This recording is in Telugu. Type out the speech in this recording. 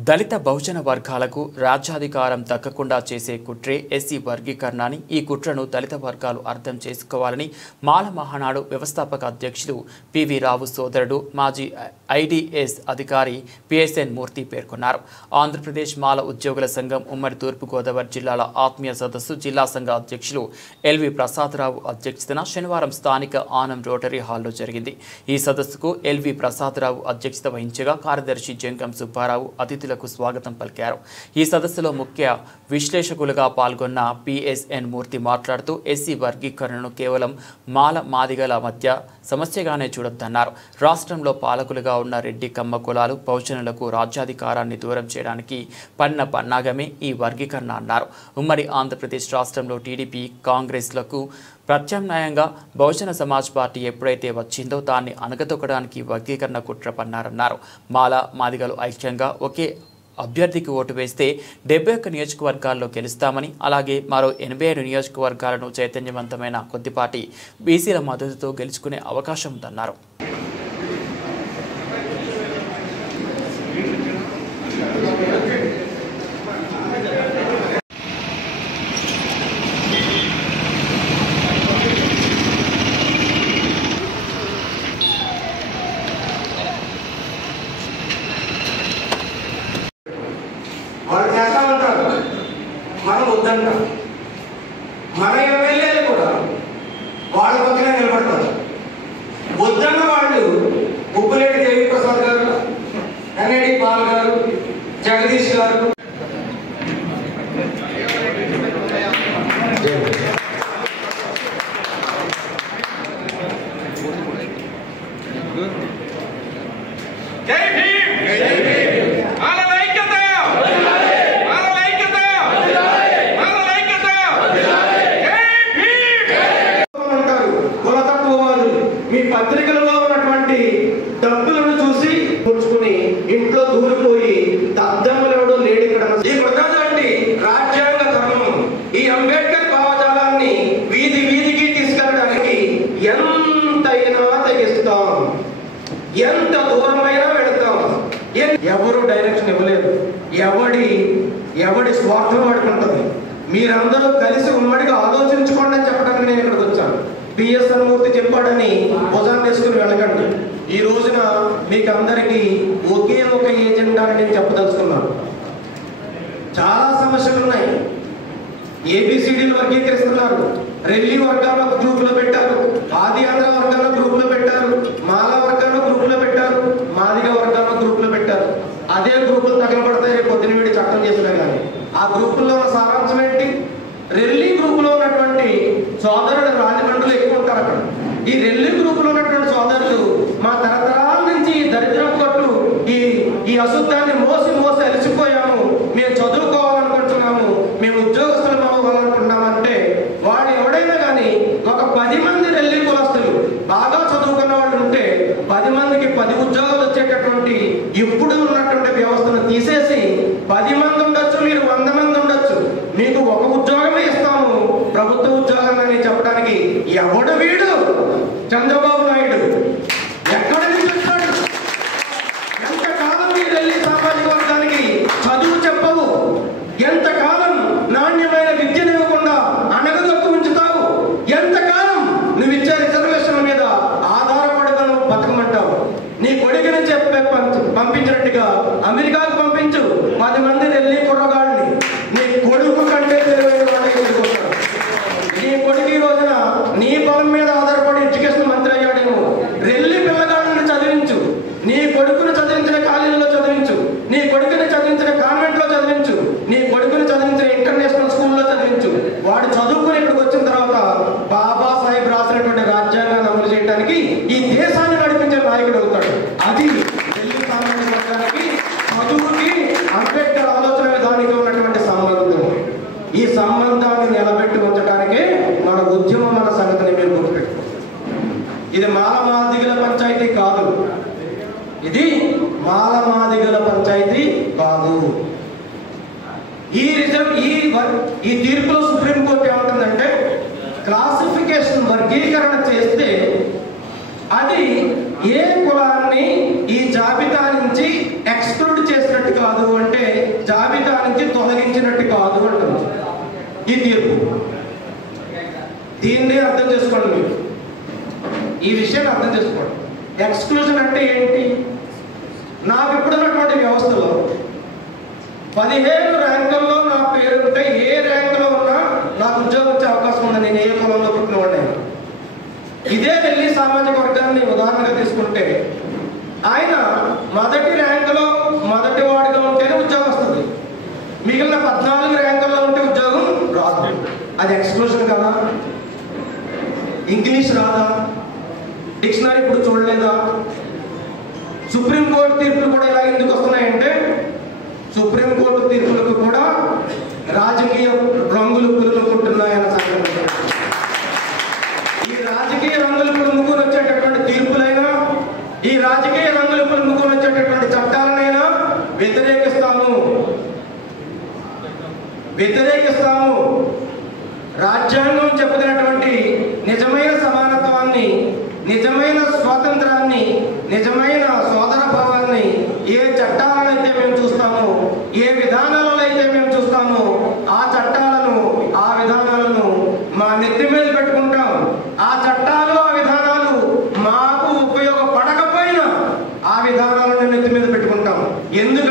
దళిత బహుజన వర్గాలకు రాజ్యాధికారం దక్కకుండా చేసే కుట్రే ఎస్సీ వర్గీకరణని ఈ కుట్రను దళిత వర్గాలు అర్థం చేసుకోవాలని మాల మహానాడు వ్యవస్థాపక అధ్యక్షులు పివి రావు సోదరుడు మాజీ ఐడిఎస్ అధికారి పిఎస్ఎన్ మూర్తి పేర్కొన్నారు. ఆంధ్రప్రదేశ్ మాల ఉద్యోగుల సంఘం ఉమ్మడి తూర్పు గోదావరి జిల్లాల ఆత్మీయ సదస్సు జిల్లా సంఘ అధ్యక్షులు ఎల్వి ప్రసాదరావు అధ్యక్షతన శనివారం స్థానిక ఆనం రోటరీ హాల్లో జరిగింది. ఈ సదస్సుకు ఎల్వి ప్రసాదరావు అధ్యక్షత వహించగా కార్యదర్శి జంగం సుబ్బారావు అతిథులకు స్వాగతం పలికారు. ఈ సదస్సులో ముఖ్య విశ్లేషకులుగా పాల్గొన్న పిఎస్ఎన్ మూర్తి మాట్లాడుతూ ఎస్సీ వర్గీకరణను కేవలం మాల మాదిగల మధ్య సమస్యగానే చూడొద్దన్నారు. రాష్ట్రంలో పాలకులుగా ఉన్న రెడ్డి కమ్మ కులాలు బహుజనులకు రాజ్యాధికారాన్ని దూరం చేయడానికి పన్నాగమే ఈ వర్గీకరణ అన్నారు. ఉమ్మడి ఆంధ్రప్రదేశ్ రాష్ట్రంలో టీడీపీ కాంగ్రెస్లకు ప్రత్యామ్నాయంగా బహుజన సమాజ్ పార్టీ ఎప్పుడైతే వచ్చిందో దాన్ని అణగదొక్కడానికి వర్గీకరణ కుట్ర పన్నారన్నారు. మాల మాదిగలు ఐక్యంగా ఒకే అభ్యర్థికి ఓటు వేస్తే 71 నియోజకవర్గాల్లో గెలుస్తామని, అలాగే మరో 87 నియోజకవర్గాలను చైతన్యవంతమైన కొద్దిపాటి బీసీల మద్దతుతో గెలుచుకునే అవకాశం ఉందన్నారు. వాళ్ళు చేస్తా ఉంటారు, మనం వద్దంటాం. మన ఎమ్మెల్యేలు కూడా వాళ్ళ పక్కనే నిలబడతారు. వద్దన్న వాళ్ళు ఉప్పులేటి దేవి ప్రసాద్ గారు, ఎన్ఐడి పాల్ గారు, జగదీష్ గారు, మీ పత్రికలలో ఉన్నటువంటి డబ్బులను చూసి పుచ్చుకుని ఇంట్లో దూరిపోయి దద్దమ్మలెవడో లేడు ఇక్కడ. ఈ ప్రజాంటి రాజ్యాంగ ధర్మం, ఈ అంబేద్కర్ భావజాలాన్ని వీధి వీధికి తీసుకెళ్ళడానికి ఎంతైనా తెగిస్తాం, ఎంత దూరమైనా వెళతాం. ఎవరు డైరెక్షన్ ఇవ్వలేదు. ఎవడి స్వార్థం వాడుకుంటుంది. మీరందరూ కలిసి ఉమ్మడిగా ఆలోచించుకోండి అని చెప్పడానికి నేను ఇక్కడికి వచ్చాను. పిఎస్ఎన్ మూర్తి చెప్పాడని భుజాన్ని వేసుకుని వెళ్ళకండి. ఈ రోజున మీకు అందరికీ ఒకే ఒక ఏజెండాని నేను చెప్పదలుచుకున్నాను. చాలా సమస్యలు ఉన్నాయి. ఏబిసిడీలు వర్గీకరిస్తున్నారు. రెల్లి వర్గాలను గ్రూపులో పెట్టారు, ఆది ఆంధ్ర వర్గాలను గ్రూపులో పెట్టారు, మాల వర్గాలను గ్రూపులో పెట్టారు, మాదిగ వర్గాలను గ్రూపులో పెట్టారు. అదే గ్రూపులు తగలబడతాయి పొద్దున వీడి చట్టం చేసినా కానీ. ఆ గ్రూపుల్లో ఉన్న సారాంశం ఏంటి? రెల్లి గ్రూపులో ఉన్నటువంటి సోదరులు రాజమండ్రిలో ఎక్కువ ఉంటారు. అక్కడ ఈ రెల్లి గ్రూపులో ఉన్నటువంటి సోదరులు మా తరతరాల నుంచి ఈ దరిద్రం కొట్టు ఈ అశుద్ధాన్ని మోసి అలసిపోయాము, మేము చదువుకోవాలనుకుంటున్నాము, మేము ఉద్యోగస్తులు అవ్వాలనుకుంటున్నామంటే వాడు ఎవడైనా కానీ ఒక 10 మంది రెల్లి కులస్తులు బాగా చదువుకున్న వాళ్ళు ఉంటే 10 మందికి 10 ఉద్యోగాలు వచ్చేటటువంటి ఇప్పుడు ఉన్నటువంటి వ్యవస్థను తీసేసి 10 మంది ఉండొచ్చు, మీరు 100 మంది ఉండొచ్చు, మీకు ఒక ఉద్యోగమే ఇస్తాము ప్రభుత్వ ఉద్యోగాలని చెప్పడానికి ఎవడు వీడు? చంద్రబాబు నాయుడు ఎక్కడ నుంచి వచ్చాడు? ఎంతకాలం మీరు వెళ్ళి సామాజిక వర్గానికి చదువు చెప్పవు? ఎంతకాలం నాణ్యమైన విద్యను ఇవ్వకుండా అణగదొక్కు ఉంచుతావు? ఎంతకాలం నువ్వు ఇచ్చే రిజర్వేషన్ల మీద ఆధారపడగలను బతకమంటావు? నీ కొడుకుని పంపించినట్టుగా అమెరికాకు పంపించు 10 మంది రెల్లి కుర్రగాళ్ళని. నీ కొడుకు కంటే తెలివైన వాళ్ళకి వెళ్ళిపోతాడు. నీ కొడుకు ఈ రోజున నీ పొలం మీద ఆధారపడి ఎడ్యుకేషన్ మంత్రి అయ్యాడేమో. రెల్లి పిల్లగాళ్ళని చదివించు, నీ కొడుకును చదివించిన కాలేజీలో చదివించు, నీ కొడుకుని చదివించిన కాన్వెంట్ లో చదివించు, నీ కొడుకుని చదివించిన ఇంటర్నేషనల్ స్కూల్లో చదివించు. వాడు చదువుకుని ఇక్కడికి వచ్చిన తర్వాత బాబాసాహెబ్ రాసినటువంటి రాజ్యాంగాన్ని అమలు చేయడానికి ఈ దేశాన్ని నడిపించే నాయకుడు అవుతాడు. అది ఢిల్లీ సామాజిక వర్గానికి చదువుకి అంబేద్కర్ ఆలోచన విధానికి ఉన్నటువంటి సంబంధం. ఈ సంబంధాన్ని నిలబెట్టి ఉంచడానికే మన ఉద్యమం, మన సంగతిని మీరు గుర్తుపెట్టుకోండి. ఇది మాల మాదిగల పంచాయతీ కాదు. ఇది మాల మాదిగల పంచాయతీ కాదు. ఈ తీర్పులో సుప్రీంకోర్టు ఏమంటుందంటే క్లాసిఫికేషన్ వర్గీకరణ చేస్తే అది ఏ కులాన్ని ఈ జాబితా నుంచి ఎక్స్క్లూడ్ చేసినట్టు కాదు అంటే జాబితా నుంచి తొలగించినట్టు కాదు అంటుంది ఈ తీర్పు. దీన్ని అర్థం చేసుకోండి, మీరు ఈ విషయాన్ని అర్థం చేసుకోండి. ఎక్స్క్లూజన్ అంటే ఏంటి? నాకు ఇప్పుడున్నటువంటి వ్యవస్థలో 15 ర్యాంకుల్లో నా పేరు ఉంటే ఏ ర్యాంకులో ఉన్నా నాకు ఉద్యోగం వచ్చే అవకాశం ఉంది, నేను ఏ కులంలో పుట్టినవాడైనా. ఇదే ఢిల్లీ సామాజిక వర్గాన్ని ఉదాహరణగా తీసుకుంటే ఆయన మొదటి ర్యాంకులో మొదటి వాడిగా ఉంటేనే ఉద్యోగం వస్తుంది, మిగిలిన 14 ర్యాంకుల్లో ఉంటే ఉద్యోగం రాదు. అది ఎక్స్క్లూజన్ కదా? ఇంగ్లీష్ రాదా? డిక్షనరీ ఇప్పుడు చూడలేదా? సుప్రీంకోర్టు తీర్పులు కూడా ఇలా ఎందుకు వస్తున్నాయంటే సుప్రీంకోర్టు తీర్పులకు కూడా రాజకీయ రంగులు పులుముకుంటున్నాయన్న సంగతి. ఈ రాజకీయ రంగులు పులుముకొని వచ్చేటటువంటి తీర్పులైనా ఈ రాజకీయ రంగులు పులుముకొని వచ్చేటటువంటి చట్టాలనైనా వ్యతిరేకిస్తాము. రాజ్యాంగం చెబుతున్నటువంటి నిజమైన సమానత్వాన్ని, నిజమైన స్వాతంత్రాన్ని, నిజమైన సోదర భావాన్ని ఏ చట్టాలనైతే మేము చూస్తామో, ఏ విధానాలను అయితే మేము చూస్తామో ఆ చట్టాలను ఆ విధానాలను మా నెత్తి మీద పెట్టుకుంటాం. ఆ చట్టాలు ఆ విధానాలు మాకు ఉపయోగపడకపోయినా ఆ విధానాలను నెత్తి మీద పెట్టుకుంటాం. ఎందుకు